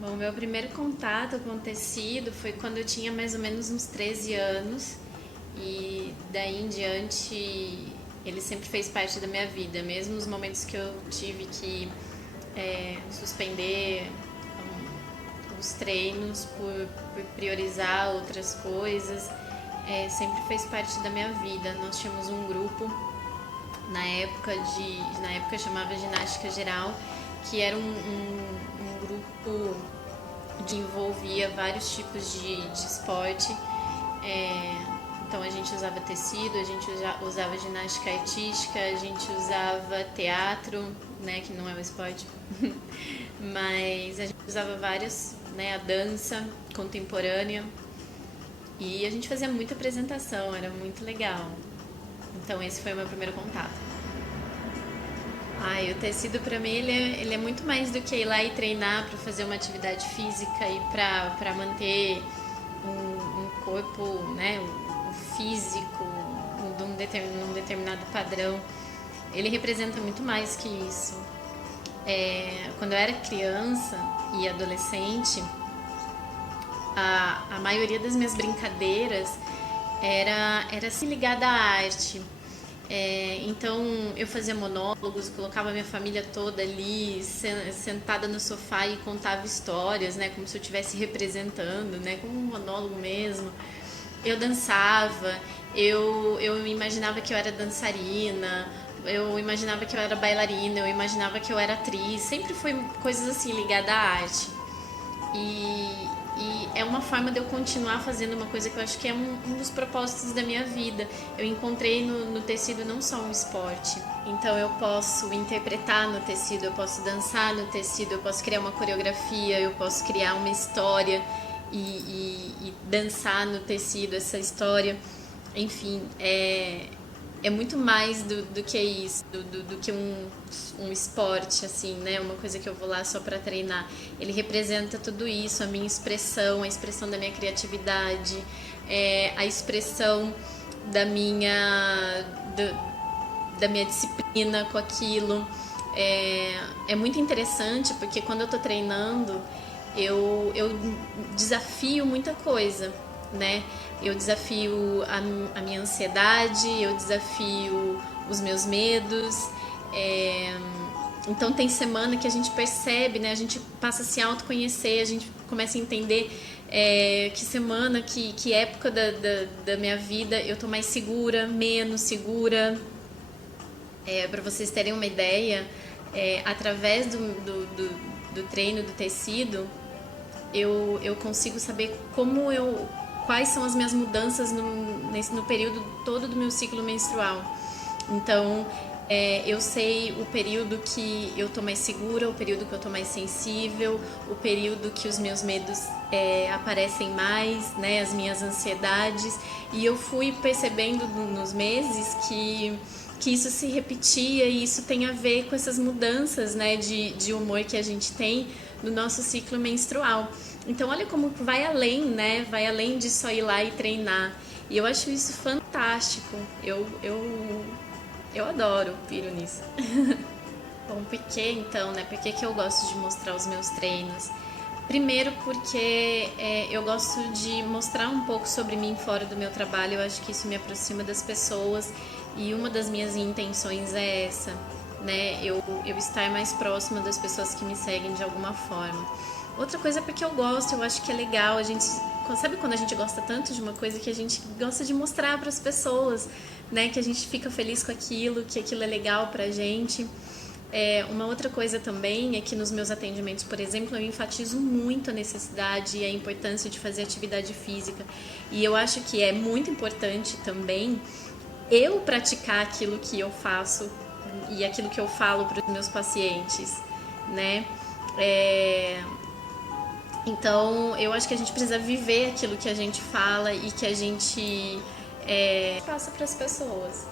Bom, meu primeiro contato com tecido foi quando eu tinha mais ou menos uns 13 anos e daí em diante ele sempre fez parte da minha vida, mesmo os momentos que eu tive que suspender os treinos por priorizar outras coisas, sempre fez parte da minha vida. Nós tínhamos um grupo na época chamava ginástica geral, que era um grupo que envolvia vários tipos de esporte. É, então a gente usava tecido, a gente usava ginástica artística, a gente usava teatro, né, que não é um esporte, mas a gente usava várias, né, a dança contemporânea e a gente fazia muita apresentação, era muito legal. Então esse foi o meu primeiro contato. Ai, o tecido pra mim ele é muito mais do que ir lá e treinar pra fazer uma atividade física e pra manter um corpo, né, o físico num determinado padrão. Ele representa muito mais que isso. Quando eu era criança e adolescente, a maioria das minhas brincadeiras era assim ligada à arte. Então eu fazia monólogos, colocava minha família toda ali sentada no sofá e contava histórias, né, como se eu estivesse representando, né, como um monólogo mesmo. Eu dançava, eu imaginava que eu era dançarina, eu imaginava que eu era bailarina, eu imaginava que eu era atriz, sempre foi coisas assim ligadas à arte. E é uma forma de eu continuar fazendo uma coisa que eu acho que é um dos propósitos da minha vida. Eu encontrei no tecido não só um esporte. Então eu posso interpretar no tecido, eu posso dançar no tecido, eu posso criar uma coreografia, eu posso criar uma história e dançar no tecido essa história. Enfim, é muito mais do que isso, do que um esporte, assim, né? Uma coisa que eu vou lá só para treinar. Ele representa tudo isso, a minha expressão, a expressão da minha criatividade, a expressão da minha, da minha disciplina com aquilo. É muito interessante porque quando eu tô treinando, eu desafio muita coisa, né? Eu desafio a minha ansiedade, eu desafio os meus medos. Então tem semana que a gente percebe, né? A gente passa a se autoconhecer, a gente começa a entender que semana, que época da minha vida eu tô mais segura, menos segura. Para vocês terem uma ideia, através do treino do tecido, eu consigo saber quais são as minhas mudanças no período todo do meu ciclo menstrual. Então, eu sei o período que eu tô mais segura, o período que eu tô mais sensível, o período que os meus medos aparecem mais, né, as minhas ansiedades. E eu fui percebendo nos meses que isso se repetia e isso tem a ver com essas mudanças, né, de humor que a gente tem no nosso ciclo menstrual. Então olha como vai além, né? Vai além de só ir lá e treinar. E eu acho isso fantástico. Eu adoro, piro nisso. Bom, por que então, né? Por que eu gosto de mostrar os meus treinos? Primeiro porque eu gosto de mostrar um pouco sobre mim fora do meu trabalho. Eu acho que isso me aproxima das pessoas e uma das minhas intenções é essa, né? Eu estar mais próxima das pessoas que me seguem de alguma forma. Outra coisa é porque eu gosto, eu acho que é legal, a gente, sabe quando a gente gosta tanto de uma coisa que a gente gosta de mostrar para as pessoas, né? Que a gente fica feliz com aquilo, que aquilo é legal pra gente. Uma outra coisa também é que nos meus atendimentos, por exemplo, eu enfatizo muito a necessidade e a importância de fazer atividade física. E eu acho que é muito importante também eu praticar aquilo que eu faço e aquilo que eu falo para os meus pacientes, né? Então, eu acho que a gente precisa viver aquilo que a gente fala e que a gente passa para as pessoas.